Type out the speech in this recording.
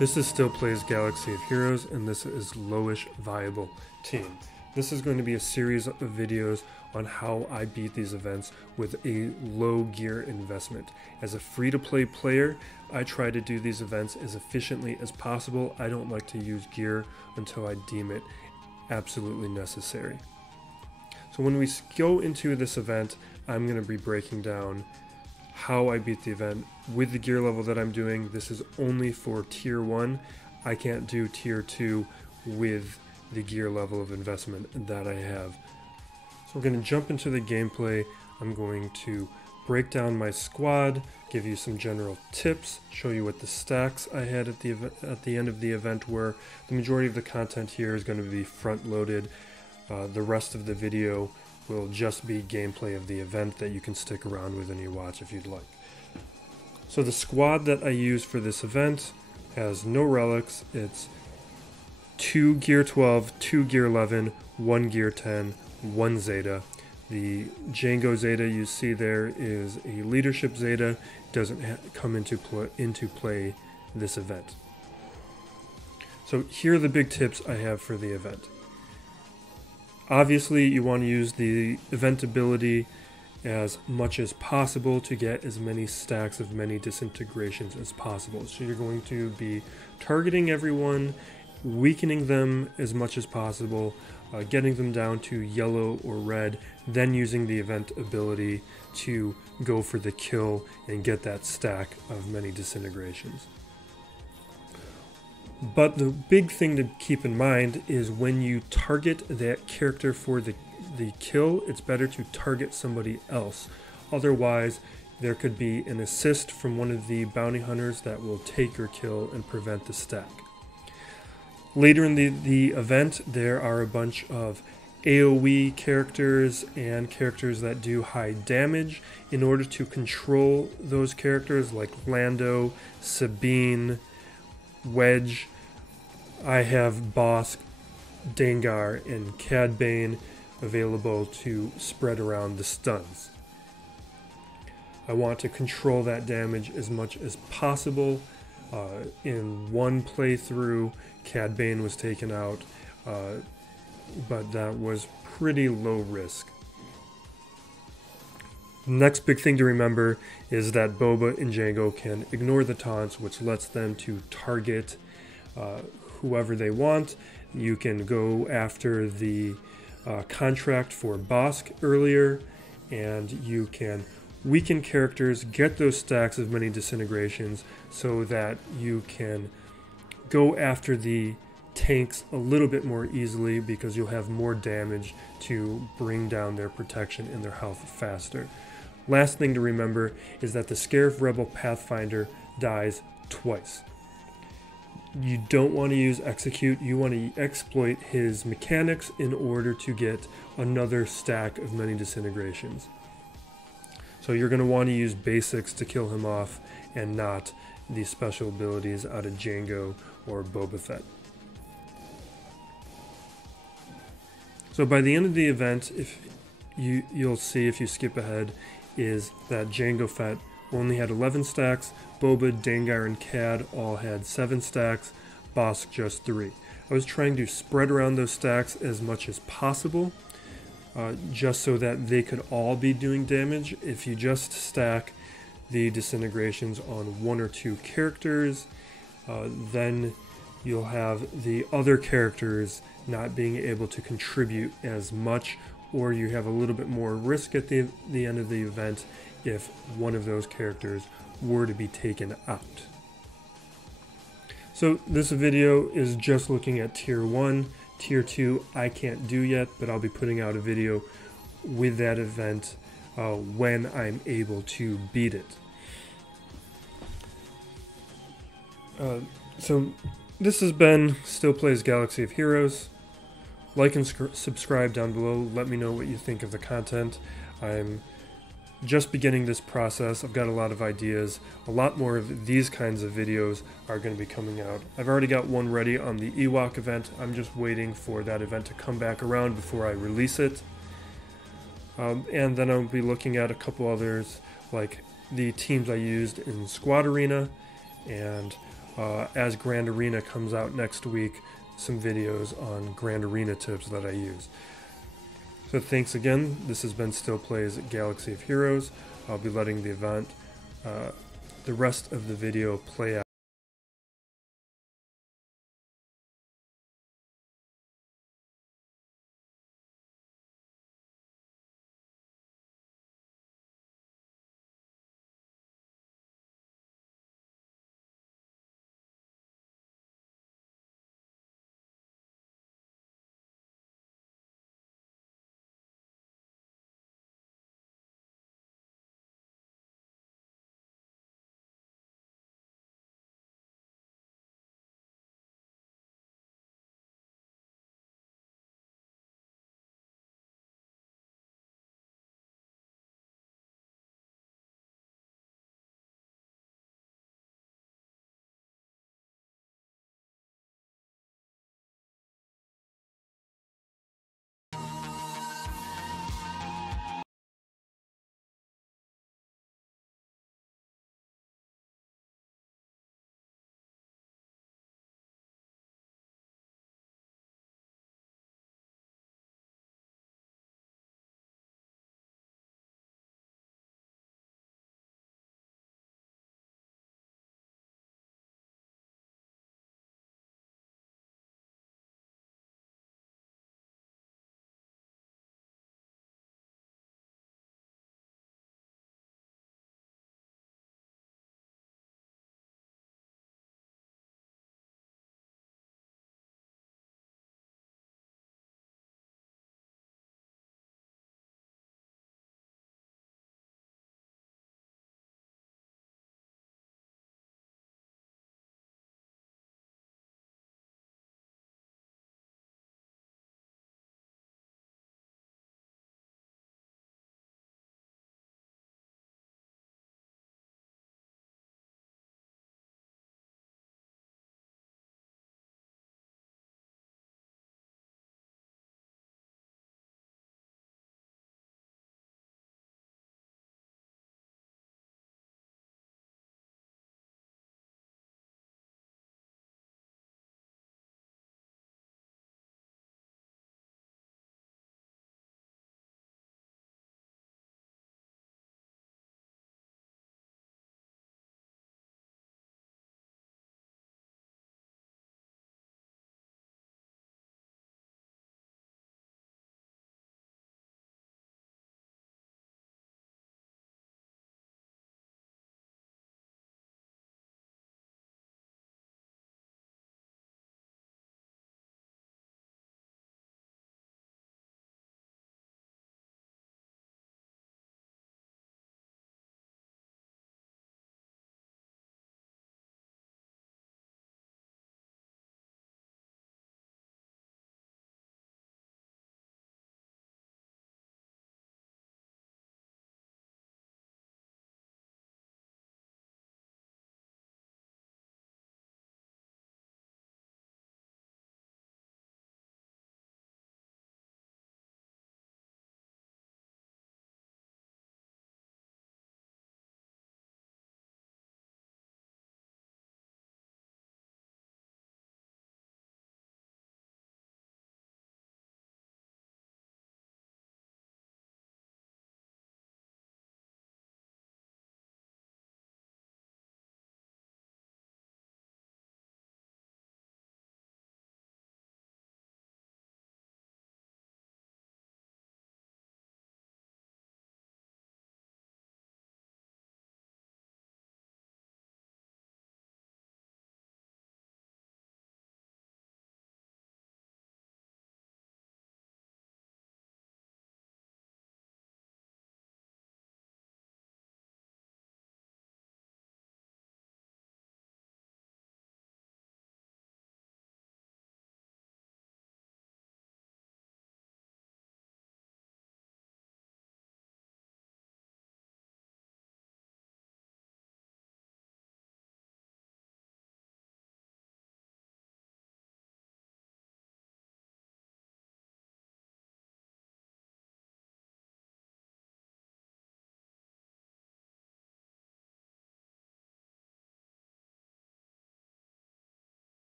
This is Still Plays Galaxy of Heroes, and this is Lowish Viable Team. This is going to be a series of videos on how I beat these events with a low gear investment. As a free-to-play player, I try to do these events as efficiently as possible. I don't like to use gear until I deem it absolutely necessary. So when we go into this event, I'm going to be breaking down how I beat the event with the gear level that I'm doing. This is only for tier 1. I can't do tier 2 with the gear level of investment that I have. So we're going to jump into the gameplay. I'm going to break down my squad, give you some general tips, show you what the stacks I had at the end of the event were. The majority of the content here is going to be front loaded. The rest of the video will just be gameplay of the event that you can stick around with and you watch if you'd like. So the squad that I use for this event has no relics. It's 2 gear 12, 2 gear 11, 1 gear 10, 1 Zeta. The Django Zeta you see there is a leadership Zeta. Doesn't come into play this event. So here are the big tips I have for the event. Obviously, you want to use the event ability as much as possible to get as many stacks of many disintegrations as possible. So you're going to be targeting everyone, weakening them as much as possible, getting them down to yellow or red, then using the event ability to go for the kill and get that stack of many disintegrations. But the big thing to keep in mind is when you target that character for the kill, it's better to target somebody else. Otherwise, there could be an assist from one of the bounty hunters that will take your kill and prevent the stack. Later in the event, there are a bunch of AoE characters and characters that do high damage. In order to control those characters like Lando, Sabine, Wedge, I have Bosk, Dengar, and Cad Bane available to spread around the stuns. I want to control that damage as much as possible. In one playthrough, Cad Bane was taken out, but that was pretty low risk. Next big thing to remember is that Boba and Django can ignore the taunts, which lets them to target whoever they want. You can go after the contract for Bosk earlier, and you can weaken characters, get those stacks of many disintegrations so that you can go after the tanks a little bit more easily because you'll have more damage to bring down their protection and their health faster. Last thing to remember is that the Scarif Rebel Pathfinder dies twice. You don't want to use execute, you want to exploit his mechanics in order to get another stack of many disintegrations. So you're going to want to use basics to kill him off and not the special abilities out of Django or Boba Fett. So by the end of the event, if you'll see if you skip ahead, is that Django Fett only had 11 stacks, Boba, Dengar, and Cad all had 7 stacks, Bosk just 3. I was trying to spread around those stacks as much as possible, just so that they could all be doing damage. If you just stack the disintegrations on 1 or 2 characters, then you'll have the other characters not being able to contribute as much, or you have a little bit more risk at the end of the event if one of those characters were to be taken out. So this video is just looking at tier 1. Tier 2 I can't do yet, but I'll be putting out a video with that event when I'm able to beat it. So this has been Still Plays Galaxy of Heroes. Like and subscribe down below. Let me know what you think of the content. I'm just beginning this process. I've got a lot of ideas. A lot more of these kinds of videos are going to be coming out. I've already got one ready on the Ewok event. I'm just waiting for that event to come back around before I release it. And then I'll be looking at a couple others, like the teams I used in Squad Arena and as Grand Arena comes out next week, some videos on Grand Arena tips that I use. So thanks again. This has been Still Plays Galaxy of Heroes. I'll be letting the rest of the video play out.